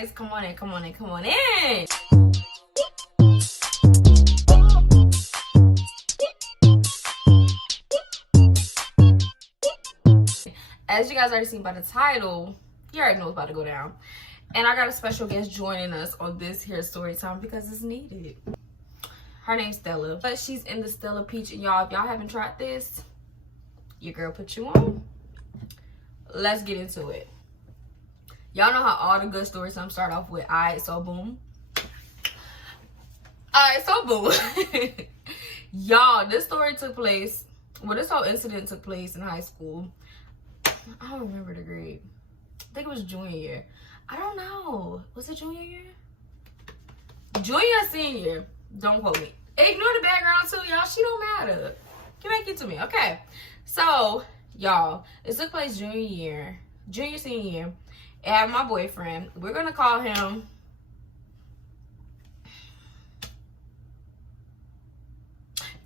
guys. Come on in, come on in, come on in. As you guys already seen by the title, you already know what's about to go down. And I got a special guest joining us on this here story time because it's needed. Her name's Stella, but she's in the Stella Peach. And y'all, if y'all haven't tried this, your girl put you on. Let's get into it. Y'all know how all the good stories start off with alright, so boom. Alright, so boom. Y'all, this story took place, well, this whole incident took place in high school. I don't remember the grade. I think it was junior year. I don't know. Was it junior year? Junior or senior? Don't quote me. Ignore the background too, y'all. She don't matter. Get back into me. Okay. So, y'all, it took place senior year. I have my boyfriend. We're gonna call him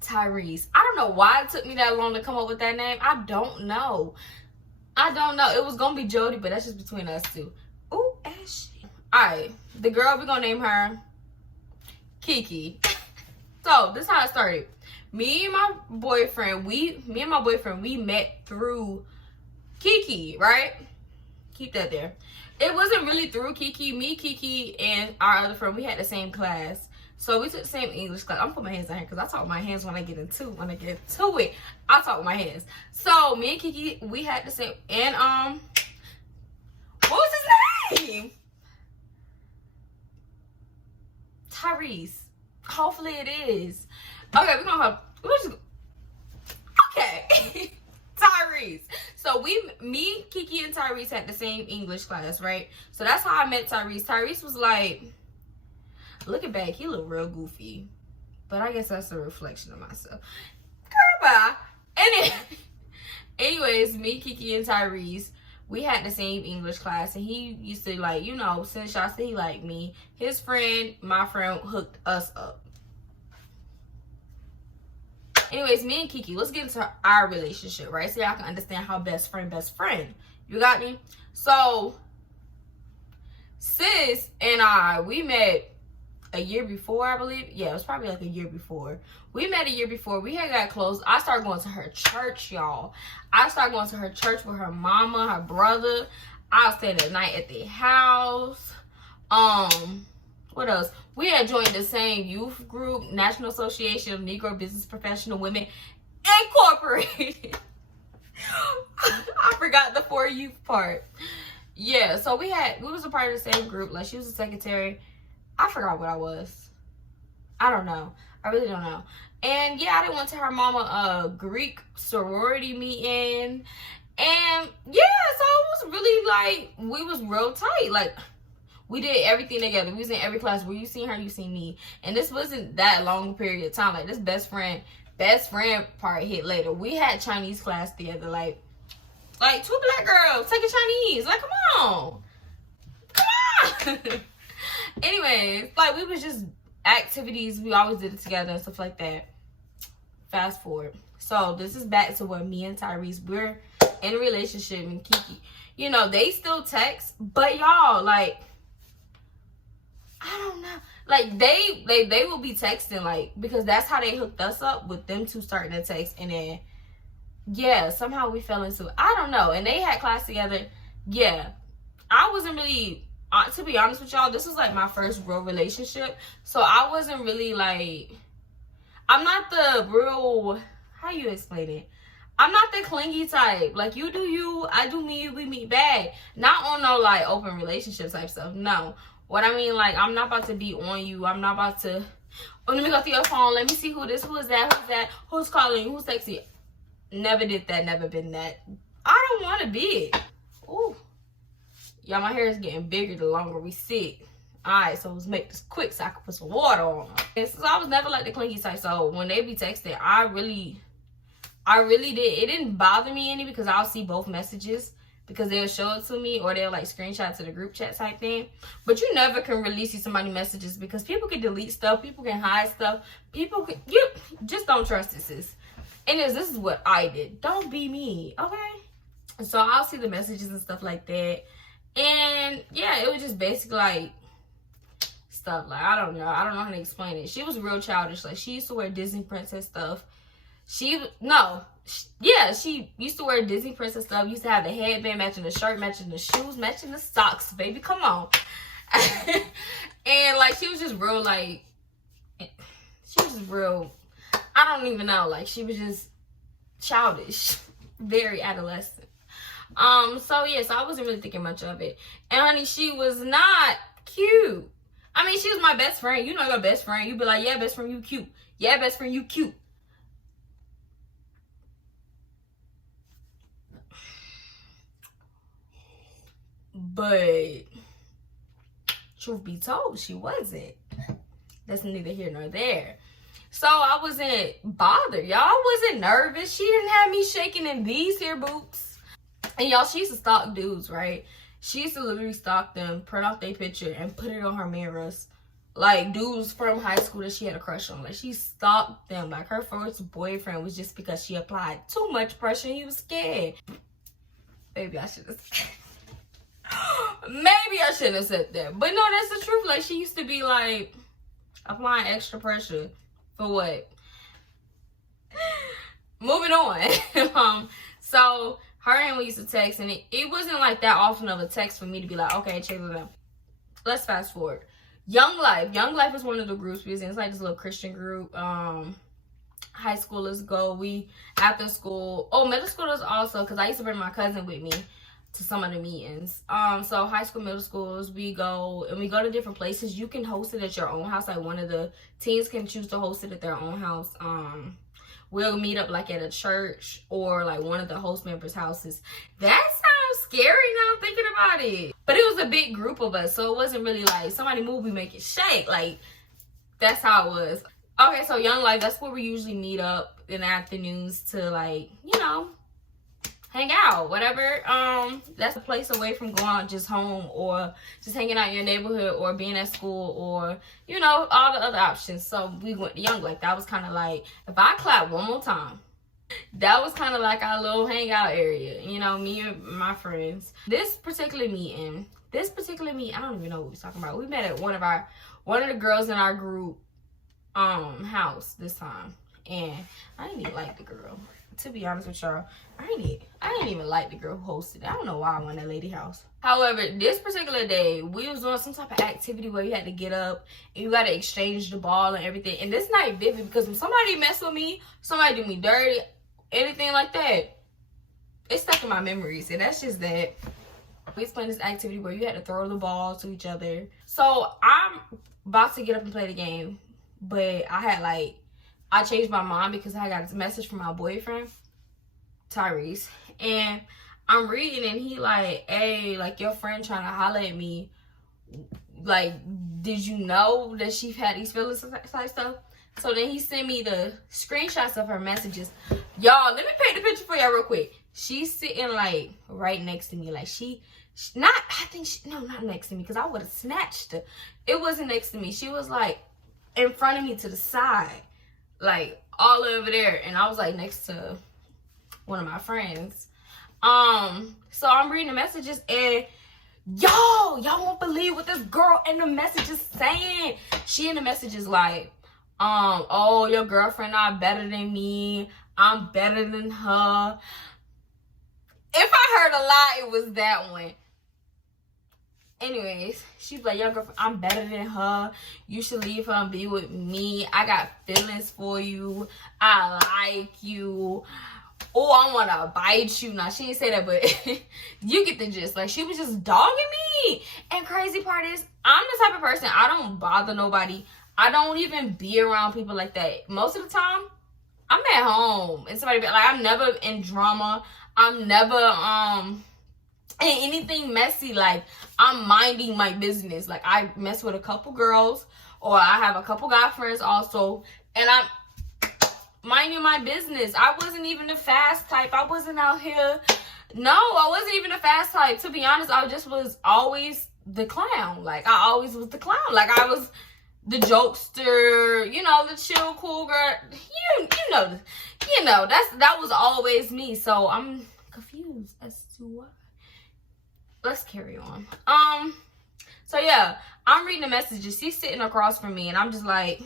Tyrese. I don't know why it took me that long to come up with that name. I don't know. It was gonna be Jody, but that's just between us two. Ooh, Ashley. Alright, the girl, we're gonna name her Kiki. So this is how it started. Me and my boyfriend, we met through Kiki, right? Keep that there. It wasn't really through Kiki. Me, Kiki, and our other friend, we had the same class. So we took the same English class. I'm gonna put my hands down here because I talk with my hands when I get into it. I talk with my hands. So me and Kiki, we had the same, and what was his name? Tyrese. Hopefully it is. Okay, we're gonna okay. Tyrese. So me, Kiki, and Tyrese had the same English class, right? So that's how I met Tyrese. Tyrese was like, looking back, he looked real goofy. But I guess that's a reflection of myself. Girl, bye. Anyways, me, Kiki, and Tyrese, we had the same English class. And he used to, like, you know, send shots that he liked me. His friend, my friend, hooked us up. Anyways, me and Kiki, let's get into our relationship, right? So y'all can understand how best friend. You got me? So, sis and I, we met a year before, I believe. Yeah, it was probably like a year before. We met a year before. We had got close. I started going to her church, y'all. I started going to her church with her mama, her brother. I was staying at night at their house. What else? We had joined the same youth group, National Association of Negro Business Professional Women Incorporated. I forgot the 4 youth part. Yeah, so we was a part of the same group. Like, she was a secretary. I forgot what I was. I don't know. I really don't know. And yeah, I went to her mama a Greek sorority meeting. And yeah, so it was really like, we was real tight. Like, we did everything together. We was in every class. Where you seen her, you seen me. And this wasn't that long period of time. Like, this best friend part hit later. We had Chinese class together. Like 2 black girls taking Chinese. Like, come on. Anyways, like, we was just activities. We always did it together and stuff like that. Fast forward. So this is back to where me and Tyrese, we're in a relationship, and Kiki, you know, they still text, but y'all, like, I don't know. Like, they will be texting, like, because that's how they hooked us up, with them two starting to text. And then, yeah, somehow we fell into it. I don't know. And they had class together. Yeah. I wasn't really, to be honest with y'all, this was, like, my first real relationship. So I wasn't really, like, I'm not the real, how you explain it? I'm not the clingy type. Like, you do you, I do me, we meet back. Not on no, like, open relationship type stuff. No. What I mean, like, I'm not about to be on you. I'm not about to, oh, let me go through your phone. Let me see who is that, who's calling you, who's texting. Never did that, never been that. I don't want to be it. Ooh. Y'all, my hair is getting bigger the longer we sit. Alright, so let's make this quick so I can put some water on. And so I was never like the clingy type. So when they be texting, I really did. It didn't bother me any because I'll see both messages. Because they'll show it to me, or they'll, like, screenshot to the group chat type thing. But you never can release you somebody messages because people can delete stuff. People can hide stuff. You just don't trust it, sis. And this is what I did. Don't be me, okay? So I'll see the messages and stuff like that. And yeah, it was just basically like stuff. Like, I don't know how to explain it. She was real childish. Like, she used to wear Disney princess stuff. She used to wear Disney princess stuff. Used to have the headband matching the shirt, matching the shoes, matching the socks, baby. Come on. And like, she was just real, like, I don't even know. Like, she was just childish, very adolescent. So yeah, so I wasn't really thinking much of it. And honey, she was not cute. I mean, she was my best friend. You know your best friend. You be like, yeah, best friend, you cute. Yeah, best friend, you cute. But truth be told, she wasn't. That's neither here nor there. So I wasn't bothered, y'all. I wasn't nervous. She didn't have me shaking in these here boots. And y'all, she used to stalk dudes, right? She used to literally stalk them, print off their picture, and put it on her mirrors. Like, dudes from high school that she had a crush on. Like, she stalked them. Like, her first boyfriend was just because she applied too much pressure and he was scared. Maybe I should have Maybe I shouldn't have said that. But no, that's the truth. Like, she used to be, like, applying extra pressure. For what? Moving on. So her and we used to text, and it wasn't like that often of a text for me to be like, okay, check it out. Let's fast forward. Young Life is one of the groups we was in. It's like this little Christian group. High schoolers go. We after school. Oh, middle schoolers also, because I used to bring my cousin with me to some of the meetings. So high school, middle schools, we go to different places. You can host it at your own house. Like, one of the teens can choose to host it at their own house. We'll meet up like at a church or like one of the host members' houses. That sounds scary now I'm thinking about it. But it was a big group of us, so it wasn't really like somebody move, we make it shake. Like, that's how it was. Okay, so Young Life, that's where we usually meet up in the afternoons to, like, you know, hang out, whatever. That's a place away from going just home or just hanging out in your neighborhood or being at school or, you know, all the other options. So we went to Young Life. That was kind of like, if I clap one more time, that was kind of like our little hangout area, you know, me and my friends. This particular meeting, I don't even know what we're talking about. We met at one of the girls in our group house this time, and I didn't even like the girl. To be honest with y'all, I didn't even like the girl who hosted it. I don't know why I went to that lady house. However, this particular day, we was doing some type of activity where you had to get up and you got to exchange the ball and everything. And this night vivid because when somebody mess with me, somebody do me dirty, anything like that, it's stuck in my memories. And that's just that. We was playing this activity where you had to throw the ball to each other. So I'm about to get up and play the game, but I changed my mind because I got a message from my boyfriend, Tyrese, and I'm reading and he like, hey, like, your friend trying to holler at me. Like, did you know that she had these feelings type stuff? So then he sent me the screenshots of her messages. Y'all, let me paint the picture for y'all real quick. She's sitting like right next to me. Like not next to me because I would have snatched her. It wasn't next to me. She was like in front of me to the side. Like all over there, and I was like next to one of my friends. So I'm reading the messages, and y'all won't believe what this girl in the messages saying. She in the messages like, oh, your girlfriend not better than me, I'm better than her. If I heard a lie, it was that one. Anyways, she's like, your girlfriend, I'm better than her. You should leave her and be with me. I got feelings for you. I like you. Oh, I want to bite you. Now, she didn't say that, but you get the gist. Like, she was just dogging me. And crazy part is, I'm the type of person, I don't bother nobody. I don't even be around people like that. Most of the time, I'm at home. And somebody be like, I'm never in drama. I'm never, and anything messy. Like, I'm minding my business. Like, I mess with a couple girls, or I have a couple guy friends also, and I'm minding my business. I wasn't even the fast type. I wasn't out here. No, I wasn't even the fast type. To be honest, I just was always the clown. Like, I always was the clown. Like, I was the jokester, you know, the chill, cool girl. You know, that was always me. So I'm confused as to why. let's carry on. So yeah, I'm reading the messages. She's sitting across from me, and I'm just like,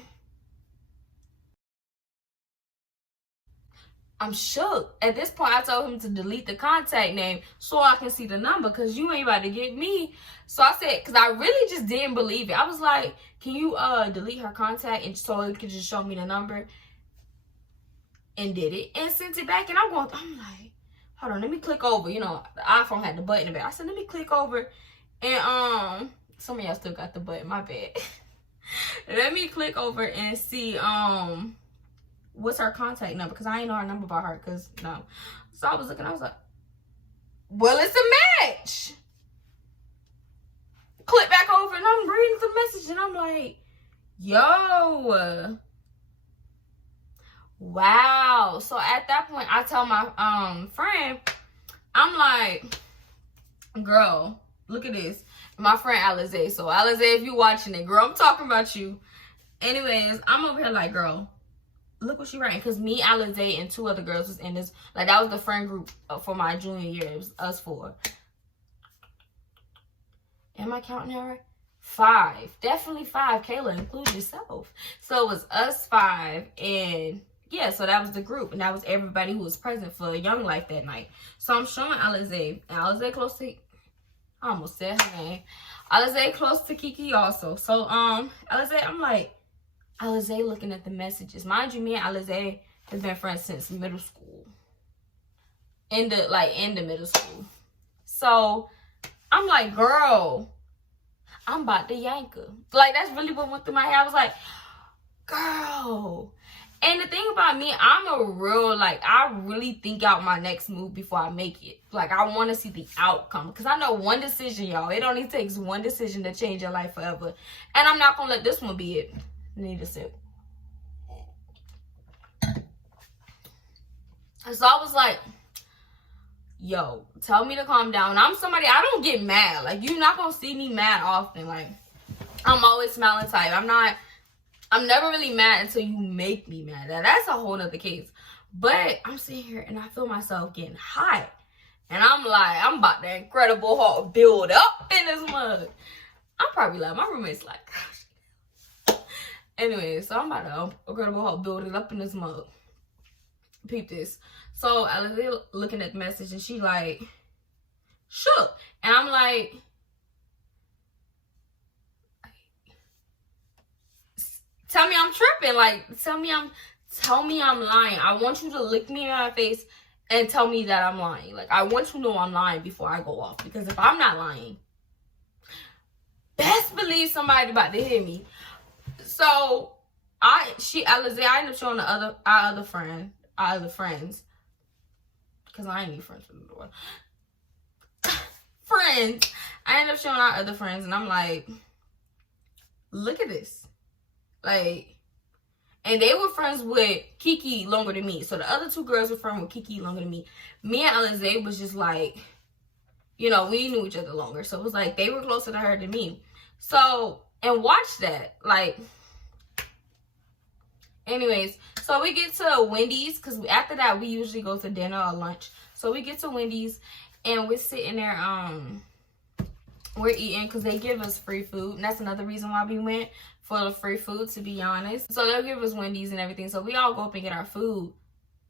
I'm shook. At this point, I told him to delete the contact name so I can see the number, because you ain't about to get me. So I said, because I really just didn't believe it. I was like, can you delete her contact and so it could just show me the number? And did it and sent it back. And I'm like, hold on, let me click over. You know, the iPhone had the button about. I said, let me click over. And some of y'all still got the button, my bad. Let me click over and see what's her contact number, because I ain't know her number by heart, because no. So I was looking, I was like, well, it's a match. Click back over, and I'm reading the message, and I'm like, yo, wow. So at that point, I tell my friend, I'm like, girl, look at this. My friend Alize. So Alize, if you watching it, girl, I'm talking about you. Anyways, I'm over here like, girl, look what she writing. Because me, Alize, and 2 other girls was in this. Like, that was the friend group for my junior year. It was us 4. Am I counting that right? 5. Definitely 5. Kayla, include yourself. So it was us 5. And yeah, so that was the group. And that was everybody who was present for Young Life that night. So I'm showing Alize. And Alize close to... I almost said her name. Alize close to Kiki also. So, Alize, I'm like... Alize looking at the messages. Mind you, me and Alize have been friends since middle school. In the middle school. So, I'm like, girl, I'm about to yank her. Like, that's really what went through my head. I was like, girl. And the thing about me, I'm a real, like, I really think out my next move before I make it. Like, I want to see the outcome. Because I know one decision, y'all. It only takes one decision to change your life forever. And I'm not going to let this one be it. Need a sip. So I was like, yo, tell me to calm down. I'm somebody, I don't get mad. Like, you're not going to see me mad often. Like, I'm always smiling type. I'm never really mad until you make me mad. Now, that's a whole nother case. But I'm sitting here and I feel myself getting hot. And I'm like, I'm about to Incredible Hulk build up in this mug. I'm probably like, my roommate's like, gosh. Anyway, so I'm about to Incredible Hulk build it up in this mug. Peep this. So I was looking at the message and she like, shook. And I'm like, tell me I'm tripping. Like, tell me I'm lying. I want you to look me in my face and tell me that I'm lying. Like, I want you to know I'm lying before I go off. Because if I'm not lying, best believe somebody about to hit me. So I ended up showing our other friends. Because I ain't need friends for the door. Friends. I ended up showing our other friends and I'm like, look at this. Like, and they were friends with Kiki longer than me. So the other 2 girls were friends with Kiki longer than me. Me and Alize was just like, you know, we knew each other longer. So it was like they were closer to her than me. So, and watch that. Like, anyways, so we get to Wendys, because after that, we usually go to dinner or lunch. So we get to Wendys, and we're sitting there, we're eating, because they give us free food. And that's another reason why we went, for the free food, to be honest. So they'll give us Wendys and everything. So we all go up and get our food.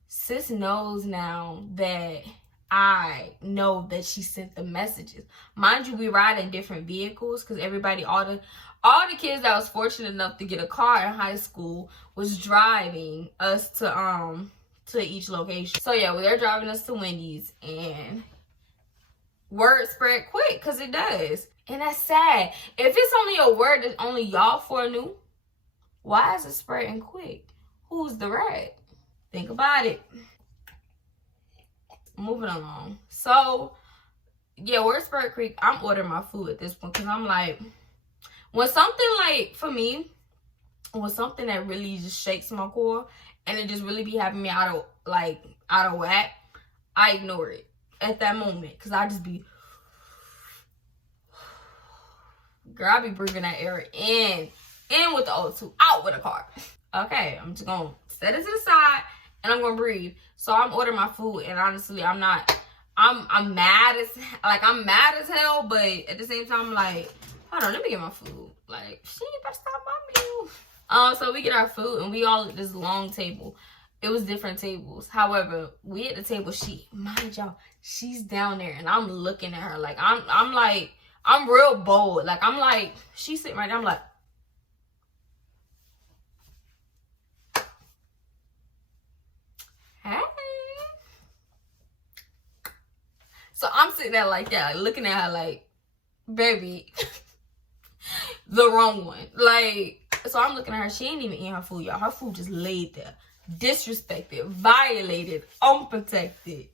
Sis knows now that I know that she sent the messages. Mind you, we ride in different vehicles, because everybody, all the kids that was fortunate enough to get a car in high school was driving us to each location. So yeah, they're driving us to Wendys, and word spread quick, because it does. And that's sad. If it's only a word that only y'all 4 knew, why is it spreading quick? Who's the rat? Think about it. Moving along. So yeah, word spread quick. I'm ordering my food at this point, because I'm like, when something, like, for me, when something that really just shakes my core and it just really be having me out of whack, I ignore it at that moment, because I just be, girl, I be breathing that air in with the O2, out with a car. Okay, I'm just gonna set it to the side and I'm gonna breathe. So I'm ordering my food, and honestly, I'm not I'm mad as hell, but at the same time, I'm like, hold on, let me get my food. Like, she ain't about to stop my meal. So we get our food, and we all at this long table. It was different tables. However, we at the table, mind y'all, she's down there, and I'm looking at her. Like, I'm real bold. Like, I'm like, she's sitting right there. I'm like, hey. So I'm sitting there like that, like, looking at her like, baby, the wrong one. Like, so I'm looking at her. She ain't even eating her food, y'all. Her food just laid there. Disrespected, violated, unprotected.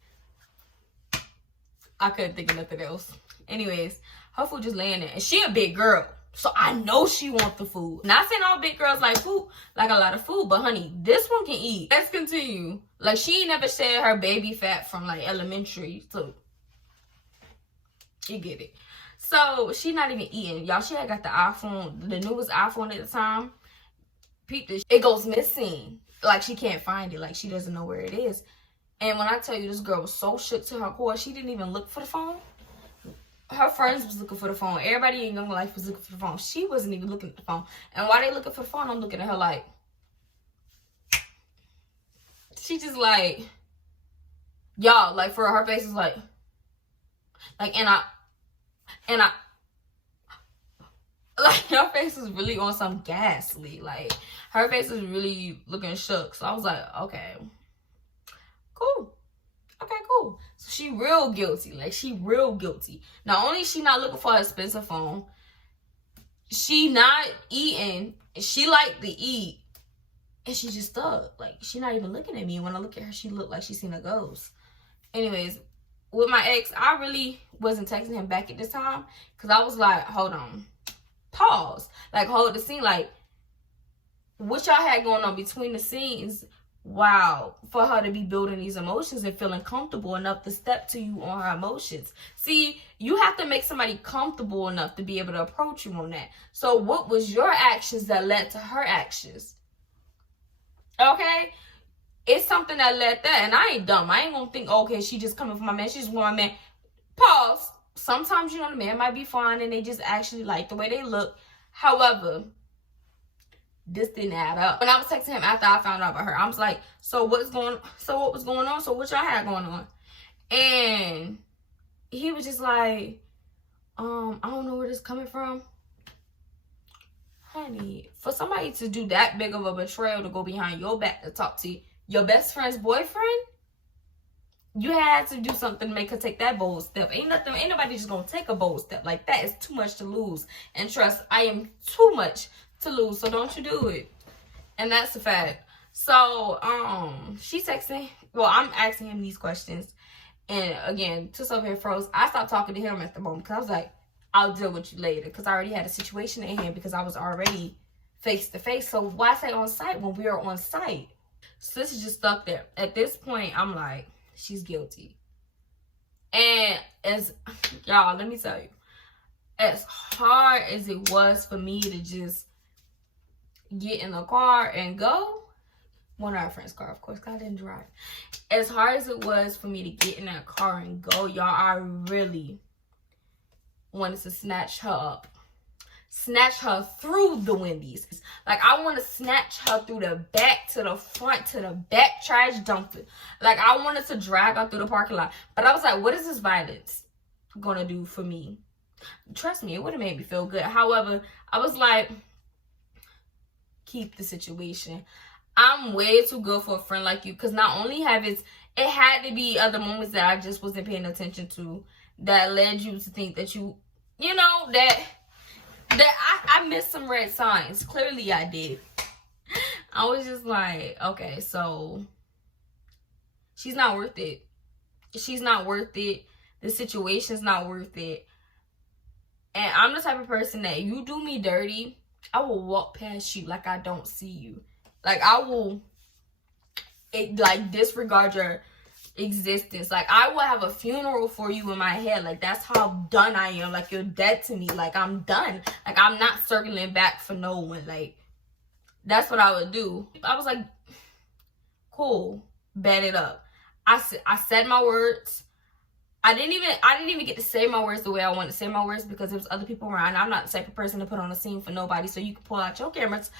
I couldn't think of nothing else. Anyways, her food just laying there. And she a big girl. So I know she wants the food. Not saying all big girls like food, like a lot of food, but honey, this one can eat. Let's continue. Like, she ain't never shed her baby fat from like elementary. So you get it. So she not even eating. Y'all, she had got the iPhone, the newest iPhone at the time. Peep this. It goes missing. Like, she can't find it. Like, she doesn't know where it is. And when I tell you, this girl was so shook to her core, she didn't even look for the phone. Her friends was looking for the phone. Everybody in Young Life was looking for the phone. She wasn't even looking at the phone. And while they looking for the phone, I'm looking at her like, she just like, y'all, like, for her face is like, and I, like, her face was really on some ghastly. Like, her face was really looking shook. So I was like, okay, cool. Okay, cool. So she real guilty. Like, she real guilty. Not only is she not looking for an expensive phone, she not eating. She like to eat. And she just stuck. Like, she not even looking at me. And when I look at her, she looked like she seen a ghost. Anyways, with my ex, I really wasn't texting him back at this time. Because I was like, hold on. Pause. Like, hold the scene. Like, what y'all had going on between the scenes, wow, for her to be building these emotions and feeling comfortable enough to step to you on her emotions. See, you have to make somebody comfortable enough to be able to approach you on that. So what was your actions that led to her actions? Okay? It's something that led there. And I ain't dumb. I ain't gonna think, okay, she just coming for my man. She just want my man. Pause. Sometimes, you know, the man might be fine and they just actually like the way they look. However, this didn't add up. When I was texting him after I found out about her, I was like, what was going on? So what y'all had going on? And he was just like, I don't know where this is coming from. Honey, for somebody to do that big of a betrayal, to go behind your back to talk to your best friend's boyfriend, you had to do something to make her take that bold step. Ain't nobody just gonna take a bold step like that. It's too much to lose. And trust, I am too much to lose, so don't you do it. And that's the fact. So she texting, well, I'm asking him these questions, and again, just over here froze. I stopped talking to him at the moment because I was like, I'll deal with you later, because I already had a situation at hand, because I was already face to face. So why say on site when we are on site? So this is just stuck there. At this point, I'm like, she's guilty. And as y'all, let me tell you, as hard as it was for me to just get in the car and go, one of our friends' car, of course, because I didn't drive. As hard as it was for me to get in that car and go, y'all, I really wanted to snatch her up. Snatch her through the Wendys. Like, I want to snatch her through the back to the front to the back trash dumpster. Like, I wanted to drag her through the parking lot. But I was like, what is this violence going to do for me? Trust me, it would have made me feel good. However, I was like, keep the situation. I'm way too good for a friend like you, because not only it had to be other moments that I just wasn't paying attention to that led you to think that you know, that I missed some red signs. Clearly I did. I was just like, okay, so she's not worth it. She's not worth it. The situation's not worth it. And I'm the type of person that you do me dirty, I will walk past you like I don't see you. Like, I will disregard your existence. Like, I will have a funeral for you in my head. Like, that's how done I am. Like, you're dead to me. Like, I'm done. Like, I'm not circling back for no one. Like, that's what I would do. I was like, cool, bet it up. I said my words. I didn't even get to say my words the way I wanted to say my words because there was other people around. I'm not the type of person to put on a scene for nobody. So you can pull out your cameras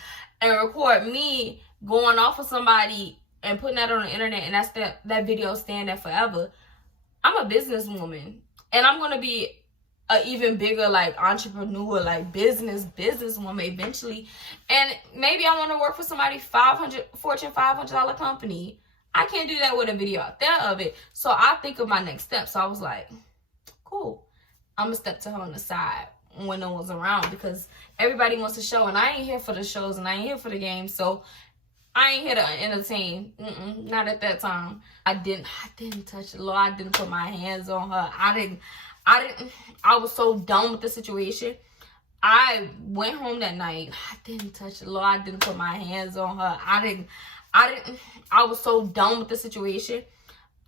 and record me going off of somebody and putting that on the internet, and that's that video staying there forever. I'm a businesswoman, and I'm gonna be a even bigger like entrepreneur, like businesswoman eventually. And maybe I want to work for somebody Fortune 500 company. I can't do that with a video out there of it. So I think of my next step. So I was like, cool. I'm going to step to her on the side when no one's around because everybody wants to show. And I ain't here for the shows and I ain't here for the games. So I ain't here to entertain. Not at that time. I didn't touch the Lord. I didn't put my hands on her. I was so done with the situation. I went home that night. I didn't touch the Lord. I didn't put my hands on her. I was so done with the situation.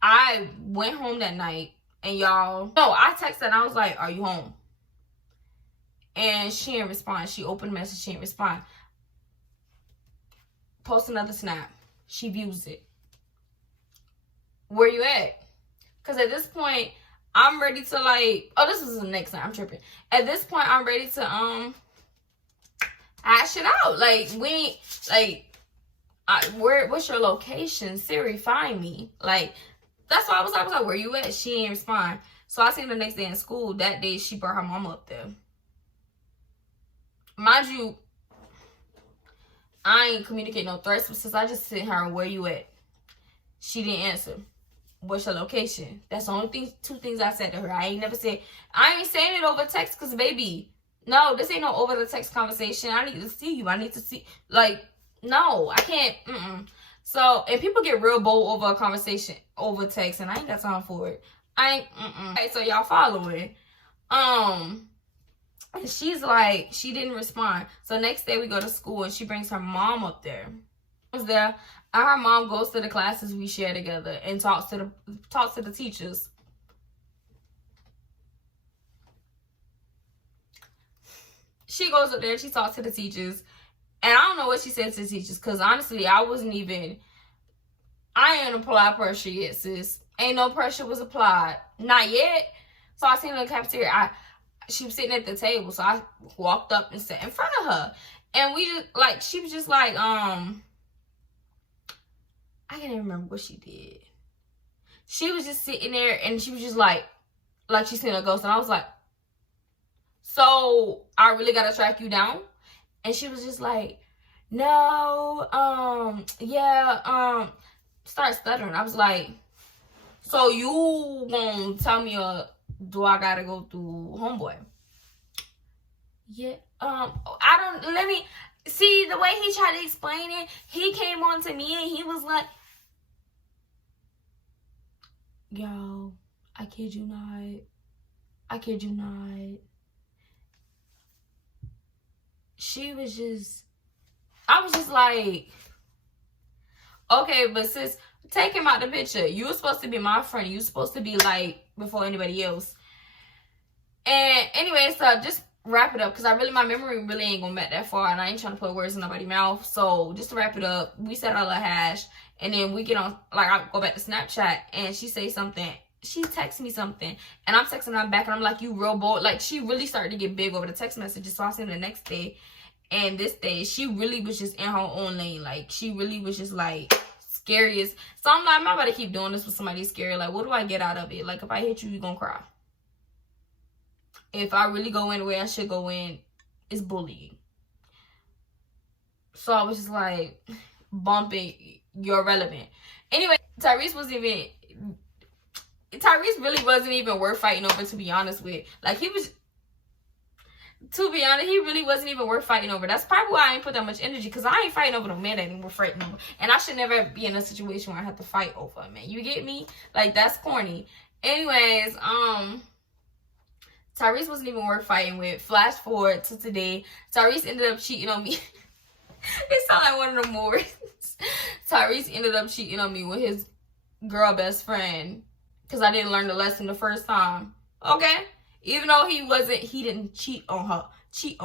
I went home that night and y'all, no, I texted and I was like, are you home? And she didn't respond. She opened the message. She didn't respond. Post another snap. She views it. Where you at? Because at this point, I'm ready to like, oh, this is the next time. I'm tripping. At this point, I'm ready to hash it out. Like, what's your location? Siri, find me. Like, that's why I was like, where you at? She didn't respond. So I seen her the next day in school. That day, she brought her mama up there. Mind you, I ain't communicate no threats since I just sent her, where you at? She didn't answer. What's your location? That's the only two things I said to her. I ain't saying it over text because, baby, no, this ain't no over the text conversation. I need to see you. I need to see, like, no, I can't. So, and people get real bold over a conversation over text, and I ain't got time for it. Okay, so y'all following. And she's like, she didn't respond. So next day we go to school, and she brings her mom up there. I was there. And her mom goes to the classes we share together and talks to the teachers. She goes up there and she talks to the teachers. And I don't know what she said to the teachers, because honestly, I ain't apply pressure yet, sis. Ain't no pressure was applied. Not yet. So I seen her in the cafeteria. She was sitting at the table, so I walked up and sat in front of her. And we just, like, she was just like, I can't even remember what she did. She was just sitting there, and she was just like she seen a ghost. And I was like, so I really gotta track you down? And she was just like, no, start stuttering. I was like, so you gonna tell me, do I gotta go through homeboy? Yeah, let me see the way he tried to explain it. He came on to me and he was like, yo, I kid you not. I was just like, okay, but sis, take him out the picture. You were supposed to be my friend. You were supposed to be like before anybody else. And anyway, so just wrap it up, because my memory really ain't gonna back that far, and I ain't trying to put words in nobody's mouth. So just to wrap it up, we said our little hash, and then we get on, like, I go back to Snapchat, and she say something. She texts me something, and I'm texting her back, and I'm like, you real bold. Like, she really started to get big over the text messages. So I seen her the next day, and this day, she really was just in her own lane. Like, she really was just like scariest. So I'm like, I'm not about to keep doing this with somebody scary. Like, what do I get out of it? Like, if I hit you, you gonna cry. If I really go in the way I should go in, it's bullying. So I was just like, bumping, you're relevant. Anyway, Tyrese really wasn't even worth fighting over, to be honest with. Like, he really wasn't even worth fighting over. That's probably why I ain't put that much energy, because I ain't fighting over no man that ain't worth fighting over. And I should never be in a situation where I have to fight over a man. You get me? Like, that's corny. Anyways, Tyrese wasn't even worth fighting with. Flash forward to today. Tyrese ended up cheating on me. It sounds like one of the movies. Tyrese ended up cheating on me with his girl best friend, because I didn't learn the lesson the first time. Okay? Even though he didn't cheat on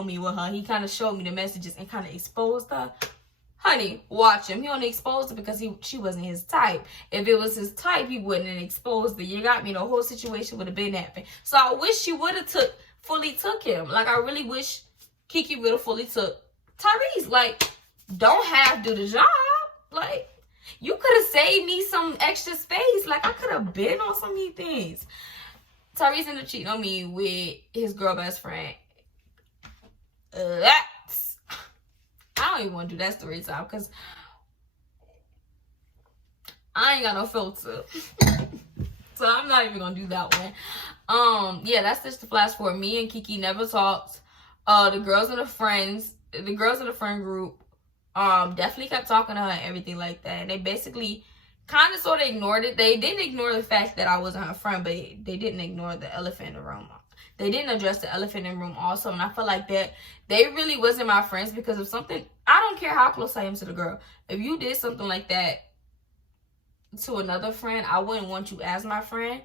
me with her. He kind of showed me the messages and kind of exposed her. honey, watch him. He only exposed it because she wasn't his type. If it was his type, he wouldn't have exposed it. You got me? The whole situation would have been happening. So I wish she would have fully took him. Like, I really wish Kiki would have fully took Tyrese. Like, don't have to do the job. Like, you could have saved me some extra space. Like, I could have been on some of these things. Tyrese ended up cheating on me with his girl best friend. I don't even want to do that story time because I ain't got no filter. So I'm not even gonna do that one. Yeah, that's just the flash forward. Me and Kiki never talked. The girls in the friend group definitely kept talking to her and everything like that. And they basically kind of sort of ignored it. They didn't ignore the fact that I wasn't her friend, but they didn't ignore the elephant in the room. They didn't address the elephant in the room also. And I feel like that they really wasn't my friends because of something. I don't care how close I am to the girl. If you did something like that to another friend, I wouldn't want you as my friend.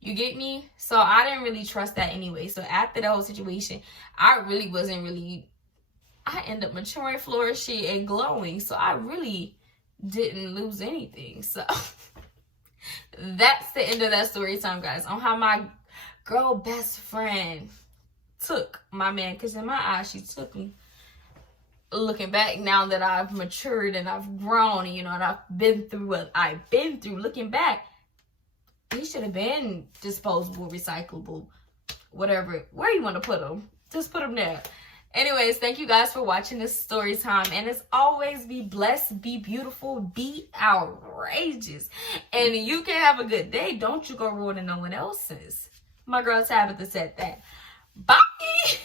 You get me? So I didn't really trust that anyway. So after that whole situation, I ended up maturing, flourishing, and glowing. So I really didn't lose anything. So that's the end of that story time, guys, on how my girl best friend took my man. Because in my eyes, she took him. Looking back now that I've matured and I've grown, and, and I've been through what I've been through, looking back, he should have been disposable, recyclable, whatever. Where you want to put him, just put him there. Anyways, thank you guys for watching this story time. And as always, be blessed, be beautiful, be outrageous. And you can have a good day. Don't you go ruining no one else's. My girl Tabitha said that. Bye.